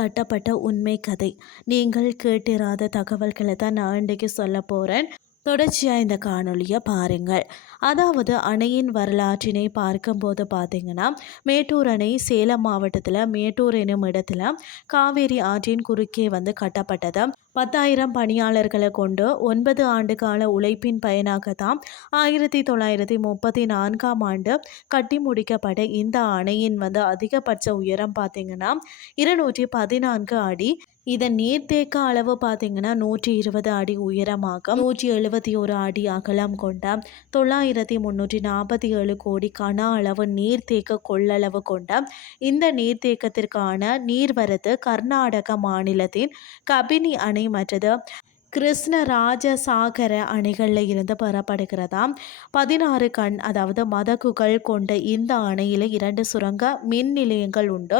கட்டப்பட்ட உண்மை கதை. நீங்கள் கேட்டிராத தகவல்களை தான் நான் இன்றைக்கு சொல்ல போகிறேன். தொடர்ச்சியாக இந்த காணொலியை பாருங்கள். அதாவது அணையின் வரலாற்றினை பார்க்கும்போது பார்த்தீங்கன்னா, மேட்டூர் அணை சேலம் மாவட்டத்தில் மேட்டூர் எனும் இடத்துல காவேரி ஆற்றின் குறுக்கே கட்டப்பட்டது. 10,000 பணியாளர்களை கொண்டு 9 ஆண்டு கால உழைப்பின் பயனாகத்தான் 1934ஆம் ஆண்டு கட்டி முடிக்கப்பட்ட இந்த அணையின் அதிகபட்ச உயரம் பார்த்தீங்கன்னா 214 அடி. இதன் நீர்த்தேக்க அளவு பார்த்தீங்கன்னா 120 அடி உயரமாக 171 அடி அகலம் கொண்ட 9347 கோடி கன அளவு நீர்த்தேக்க கொள்ளளவு கொண்ட இந்த நீர்த்தேக்கத்திற்கான நீர்வரத்து கர்நாடக மாநிலத்தின் கபினி அணை மற்றது கிருஷ்ணராஜசாகர அணைகளில் இருந்து பெறப்படுகிறதாம். 16 கண் அதாவது மதகுகள் கொண்ட இந்த அணையில் 2 சுரங்க மின் நிலையங்கள் உண்டு.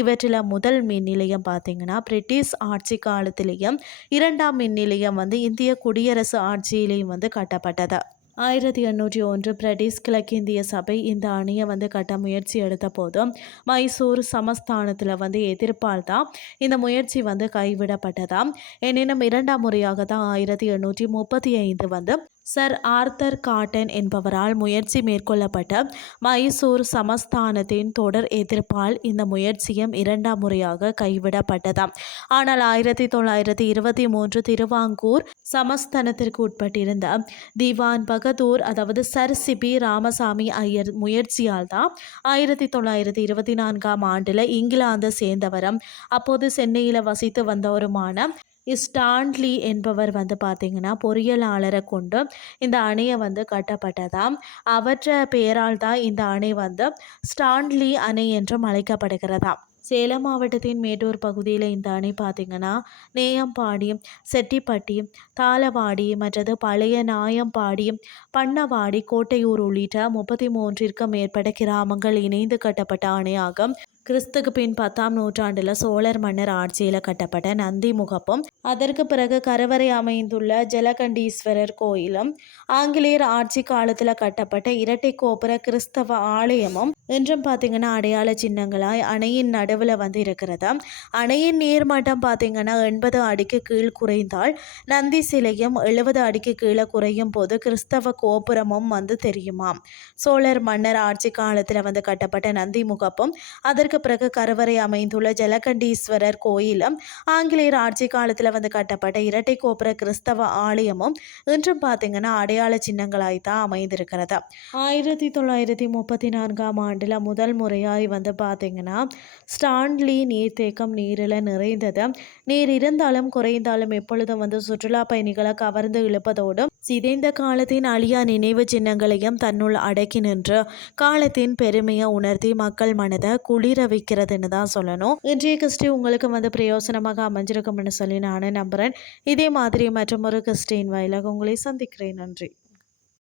இவற்றில் முதல் மின் நிலையம் பார்த்தீங்கன்னா பிரிட்டிஷ் ஆட்சி காலத்திலேயும், 2ஆம் மின் நிலையம் இந்திய குடியரசு ஆட்சியிலேயும் கட்டப்பட்டது. 1801 பிரிட்டிஷ் கிழக்கிந்திய சபை இந்த அணையை கட்ட முயற்சி எடுத்த போதும் மைசூர் சமஸ்தானத்தில் எதிர்ப்பால் தான் இந்த முயற்சி கைவிடப்பட்டதாம். எனினும் 2ஆம் முறையாக தான் 1835 சர் ஆர்தர் காட்டன் என்பவரால் முயற்சி மேற்கொள்ளப்பட்ட மைசூர் சமஸ்தானத்தின் தொடர் எதிர்ப்பால் இந்த முயற்சியும் 2ஆம் முறையாக கைவிடப்பட்டதாம். ஆனால் 1923 திருவாங்கூர் சமஸ்தானத்திற்கு உட்பட்டிருந்த திவான் பகதூர் அதாவது சர் சிபி ராமசாமி ஐயர் முயற்சியால் தான் 1924ஆம் ஆண்டில் இங்கிலாந்து சேர்ந்தவரும் அப்போது சென்னையில் வசித்து வந்தவருமான ஸ்டான்லி என்பவர் பார்த்தீங்கன்னா பொறியியலாளரை கொண்டு இந்த அணையை கட்டப்பட்டதாம். அவற்ற பெயரால் தான் இந்த அணை ஸ்டான்லி அணை என்றும் அழைக்கப்படுகிறதாம். சேலம் மாவட்டத்தின் மேட்டூர் பகுதியில் இந்த அணை பார்த்தீங்கன்னா நேயம்பாடி, செட்டிப்பட்டி, தாளவாடி மற்றது பழைய நாயம்பாடி, பண்ணவாடி, கோட்டையூர் உள்ளிட்ட 33ற்கும் மேற்பட்ட கிராமங்கள் இணைந்து கட்டப்பட்ட அணையாகும். கிறிஸ்துக்கு பின் 10ஆம் நூற்றாண்டில் சோழர் மன்னர் ஆட்சியில் கட்டப்பட்ட நந்தி முகப்பும், அதற்கு பிறகு கருவறை அமைந்துள்ள ஜலகண்டீஸ்வரர் கோயிலும், ஆங்கிலேயர் ஆட்சி காலத்தில் கட்டப்பட்ட இரட்டை கோபுர கிறிஸ்தவ ஆலயமும் இன்றும் பார்த்தீங்கன்னா அடையாள சின்னங்களாய் அணையின் நடுவில் இருக்கிறது. அணையின் நீர்மட்டம் பார்த்தீங்கன்னா 80 அடிக்கு கீழ் குறைந்தால் நந்தி சிலையும், 70 அடிக்கு கீழே குறையும் போது கிறிஸ்தவ கோபுரமும் தெரியுமாம். சோழர் மன்னர் ஆட்சி காலத்தில் கட்டப்பட்ட நந்தி முகப்பும், அதற்கு பிறகு கருவறை அமைந்துள்ள ஜலகண்டீஸ்வரர் கோயிலும், ஆங்கிலேயர் ஆட்சி காலத்தில் கட்டப்பட்ட இரட்டை கோபுர கிறிஸ்தவ ஆலயமும் இன்றும் பார்த்தீங்கன்னா அடையாள சின்னங்களாய்த்தான் அமைந்திருக்கிறது. 1934ஆம் ஆண்டில் முதல் முறையாய் பார்த்தீங்கன்னா ஸ்டான்லி நீர்த்தேக்கம் நீரில் நிறைந்தது. நீர் இருந்தாலும் குறைந்தாலும் எப்பொழுதும் சுற்றுலா பயணிகளை கவர்ந்து இழுப்பதோடு சிதைந்த காலத்தின் அழியா நினைவு சின்னங்களையும் தன்னுள் அடக்கி நின்று காலத்தின் பெருமையை உணர்த்தி மக்கள் மனதை குளிர வைக்கிறதுன்னு தான் சொல்லணும். இன்றைய கிறிஸ்டி உங்களுக்கு பிரயோசனமாக அமைஞ்சிருக்கும்னு சொல்லி நானும் நம்புகிறேன். இதே மாதிரி மற்றும் ஒரு கிறிஸ்டின் வாயிலாக உங்களை சந்திக்கிறேன். நன்றி.